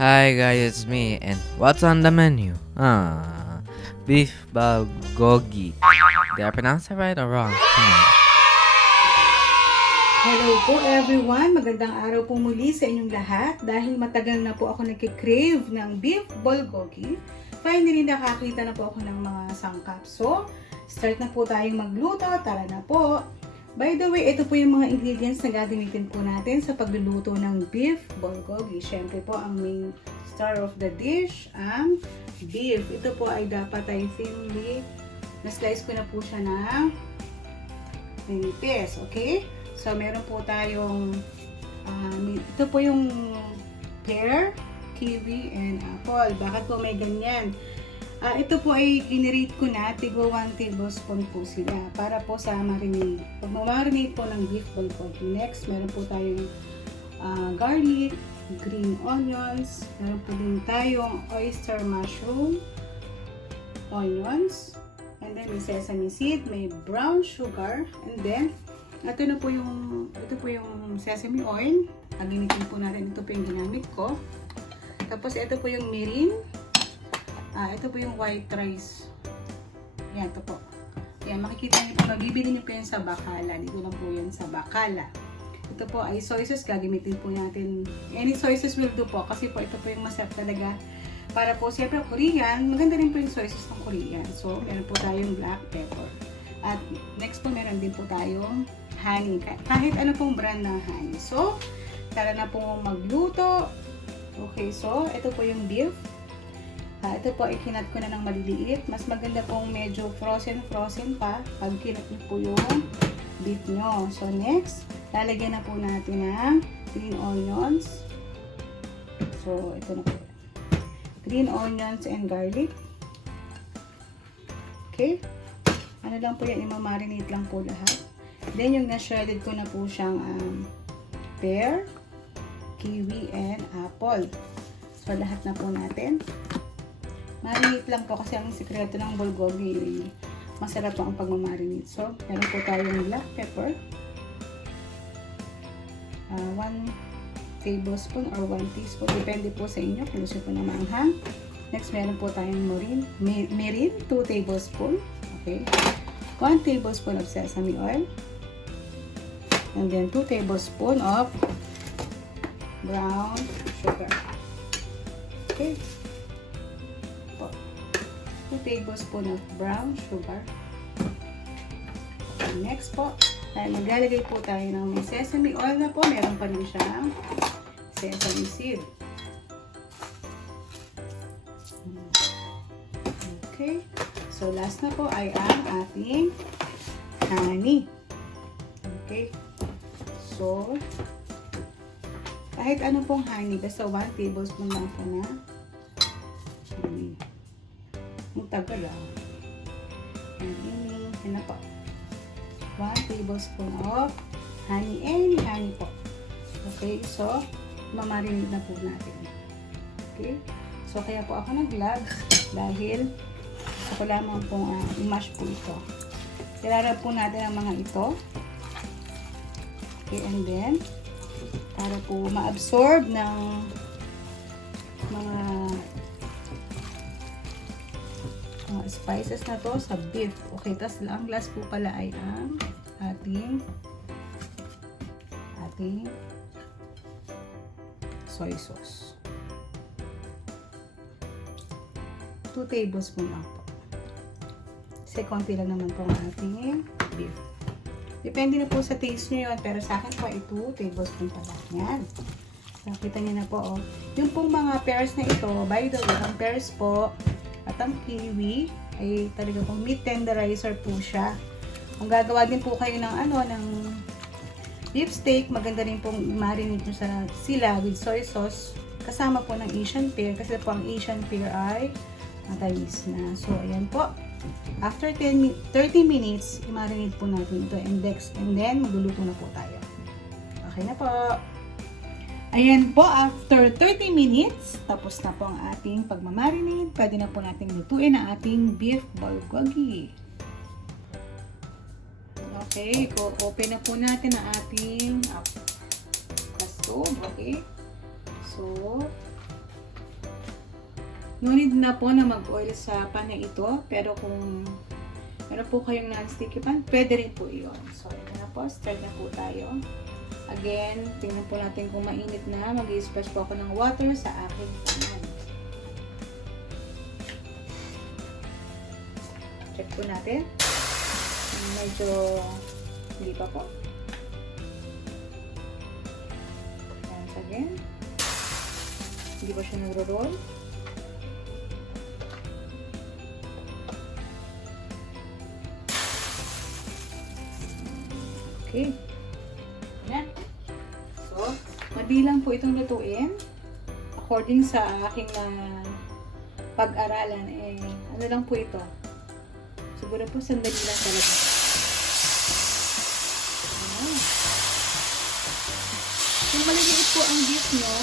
Hi guys, it's me. And what's on the menu? Beef bulgogi. Did I pronounce it right or wrong? Hello po everyone! Magandang araw po muli sa inyong lahat. Dahil matagal na po ako nagkikrave ng beef bulgogi, finally nakakita na po ako ng mga sangkap. So, start na po tayong magluto. Tara na po! By the way, ito po yung mga ingredients na gagamitin po natin sa pagluluto ng beef bulgogi. Siyempre po, ang main star of the dish, ang beef. Ito po ay dapat ay thinly, na-slice ko na po siya ng manipis, okay? So, meron po tayong, ito po yung pear, kiwi, and apple. Bakit po may ganyan? Ito po ay ginirate ko na, tigo 1 tablespoon po sila para po sa marinade. Pag marinade po ng beef bulgogi. Next, meron po tayong garlic, green onions, meron po din tayong oyster mushroom, onions, and then may sesame seed, may brown sugar, and then ito po yung sesame oil. Gagamitin po natin, ito po yung ginamit ko. Tapos ito po yung mirin. Ito po yung white rice. Yan, ito po. Yan, makikita niyo po, mabibili niyo po yan sa Bakala. Dito lang po yan sa Bakala. Ito po ay soy sauce. Gagamitin po natin. Any soy sauce will do po. Kasi po ito po yung masarap talaga. Para po, siyempre Korean, maganda rin po yung soy sauce ng Korean. So, meron po tayong black pepper. At next po, meron din po tayong honey. Kahit ano pong brand ng honey. So, tara na po magluto. Okay, so, ito po yung beef. Ito po, ikinat ko na ng maliliit. Mas maganda pong medyo frozen pa pag kinat niyo po yung beef nyo. So, next, lalagyan na po natin ng green onions. So, ito na po. Green onions and garlic. Okay. Ano lang po yan, imamarinate lang po lahat. Then, yung na-shredded ko na po siyang pear, kiwi, and apple. So, lahat na po natin. Marinate lang po kasi ang sikreto ng bulgogi, masarap po ang pagmamarinate. So, meron po tayong black pepper. 1 tablespoon or 1 teaspoon. Depende po sa inyo kung gusto po na maanghang. Next, meron po tayong mirin, 2 tablespoon. Okay. 1 tablespoon of sesame oil. And then 2 tablespoon of brown sugar. Okay. 2 tablespoon of brown sugar. Okay, next po, maglalagay po tayo ng sesame oil na po. Meron pa rin siyang sesame seed. Okay. So, last na po ay ang ating honey. Okay. So, kahit ano pong honey, basta 1 tablespoon lang po na honey. Ang tagal And yun na po. 1 tablespoon of honey. Any honey po. Okay, so, mamarinate na po natin. Okay. So, kaya po ako nag-vlog dahil ako lamang pong i-mash po ito. Ilarap po natin ang mga ito. Okay, and then, para po ma-absorb ng mga spices na to sa beef. Okay, tas ang last po pala ay ang ating soy sauce. 2 tablespoon lang po. Kasi konti lang naman po ang ating beef. Depende na po sa taste nyo yun. Pero sa akin po ay 2 tablespoon pala. Yan. Nakita nyo na po. Oh. Yung pong mga pears na ito, by the way, ang pears po at ang kiwi ay talaga pong meat tenderizer po siya. Kung gagawa din po kayo ng ng beef steak, maganda rin pong marinate nyo sila with soy sauce. Kasama po ng Asian pear. Kasi po ang Asian pear ay matamis na. So, ayan po. After 30 minutes, i-marinate po natin ito and then magluluto na po tayo. Okay na po. Ayan po, after 30 minutes, tapos na po ang ating pagmamarinate. Pwede na po natin lutuin ang ating beef bulgogi. Okay, open na po natin ang ating stove. Okay. So, No need na po na mag-oil sa pan na ito, pero kung meron po kayong non-sticky pan, pwede rin po iyon. So, ito na po, start na po tayo. Again, tingnan po natin kung mainit na. Mag-i-splash po ako ng water sa aking pan. Check po natin. Medyo hindi pa po. Once again. Hindi pa siya nagro-roll. Okay. Ayan. So, madilang po itong lutuin. According sa aking pag-aralan, ano lang po ito? Siguro po sandali lang talaga. Ayan. Kung maliliit po ang beef nyo,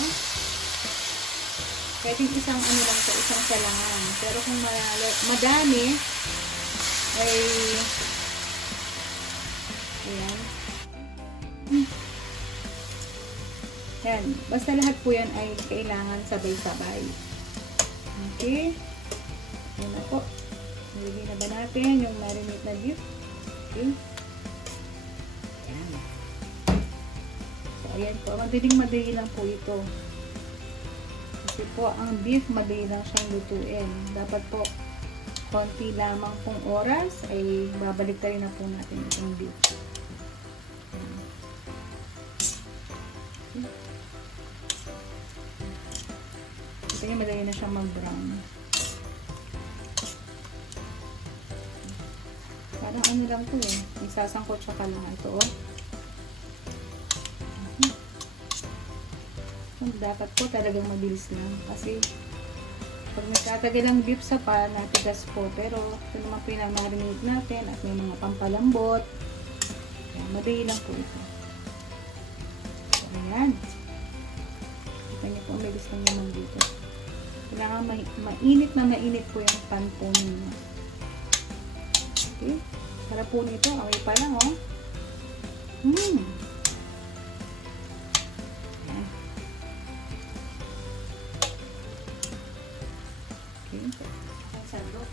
pwedeng isang ano lang po, isang salangan. Pero kung madami, ay ayan. Yan. Basta lahat po yan ay kailangan sabay-sabay. Okay. Yan na po. Nilagay na ba natin yung marinate na beef? Okay. Yan. So, ayan po. Madali lang po ito. Kasi po, ang beef, madali lang siyang lutuin. Dapat po, konti lamang pong oras ay babalik tayo na po natin itong beef. Ito yung madali na siyang mag-brown. Parang ano lang to eh. Isasangkot siya ka lang ito oh. Dapat po talagang mabilis lang. Kasi pag nagtatagal ang beef sa pan, natigas po. Pero ito naman pinamarinate natin at may mga pampalambot. Kaya madali lang po ito. So, ayan. Kita niyo po, mabilis lang naman dito. Kailangan mainit po yung pan po ninyo. Okay. Sarap po nito. Away pa lang, oh. Ayan. Okay. Ang sandok.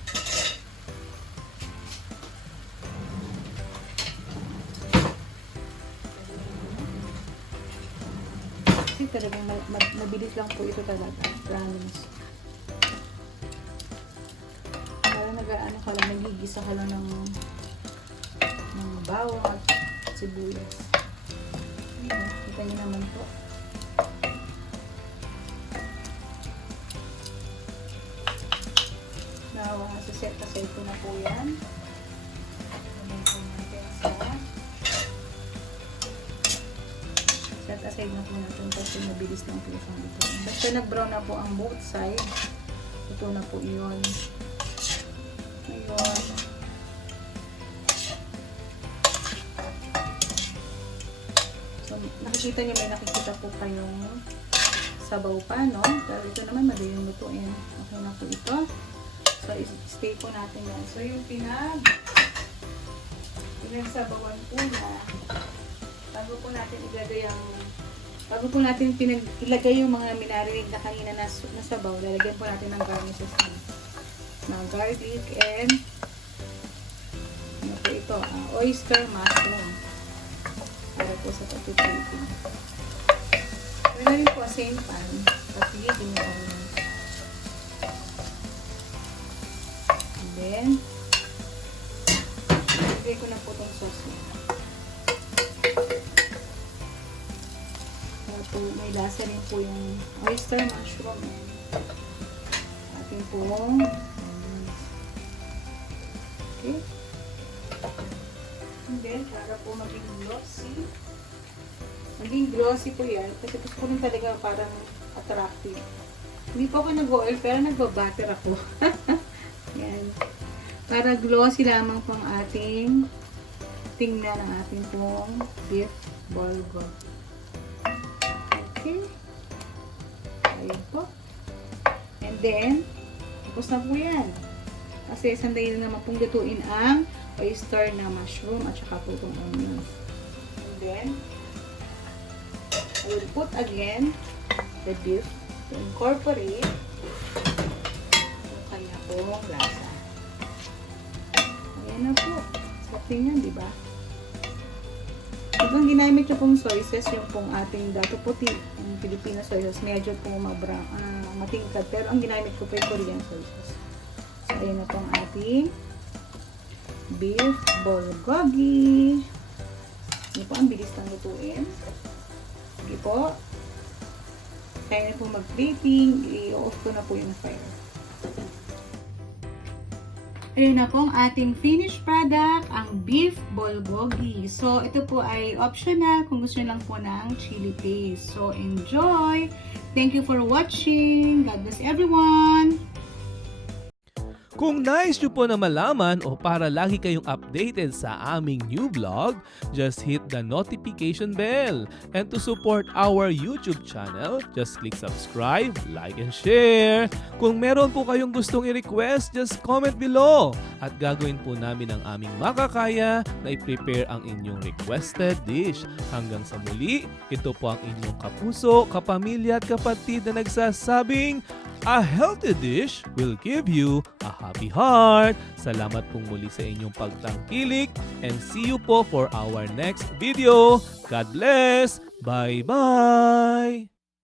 Kasi talagang mabilis lang po ito talaga. Promise. Nag-ano ka lang, nagigisa ka lang ng bawang at sibuyas. Kita niyo naman po. Now, set aside ko na po yan. Set aside na po natin kasi mabilis lang po siyang ito. Basta nag-brown na po ang both side, ito na po yun. Ayun. So, nakikita niyo, may nakikita po kayong sabaw pa, no? Pero ito naman, madali yung lutuin. Okay na po ito. So, stay po natin yan. So, yung pinagsabawan po na, bago po natin ilagay yung mga minarinig na kanina na sabaw, lalagyan po natin ng garnishes ng garlic and ano po ito, oyster mushroom para po sa patututin. Ito na rin po same pan, patututin yung onion. And then ilagay ko na po itong sauce na. Po, may lasa rin po yung oyster mushroom and ating pong okay. And then, para po maging glossy po yan kasi gusto ko rin talaga parang attractive. Hindi po ako nag-oil pero nagbabatter ako. Yan. Para glossy lamang po ang ating tingnan ng ating pong beef bulgogi. Okay. Ayun po. And then, tapos na po yan. Kasi sandali na naman pong lutuin ang oyster na mushroom at saka po itong onions. And then, I will put again the beef to incorporate. kanya pong lasa. Ayan na po. Sarap din yan, di ba? Itong ginamit ko pong soy sauce, yung pong ating dato puti, yung Filipino soy sauce, medyo po matingkad. Pero ang ginamit ko po yung Korean soy sauce. So, ayan na pong ating beef bulgogi. Hindi po, ang bilis lang lutuin. Sige po. Kaya na po mag-plating. I-off ko na po yung fire. Ayun na po ang ating finished product, ang beef bulgogi. So, ito po ay optional kung gusto nyo lang po ng chili paste. So, enjoy! Thank you for watching. God bless everyone! Kung nais nyo po na malaman o para lagi kayong updated sa aming new vlog, just hit the notification bell. And to support our YouTube channel, just click subscribe, like, and share. Kung meron po kayong gustong i-request, just comment below. At gagawin po namin ang aming makakaya na i-prepare ang inyong requested dish. Hanggang sa muli, ito po ang inyong kapuso, kapamilya at kapatid na nagsasabing, a healthy dish will give you a happy heart. Salamat pong muli sa inyong pagtangkilik and see you po for our next video. God bless. Bye-bye.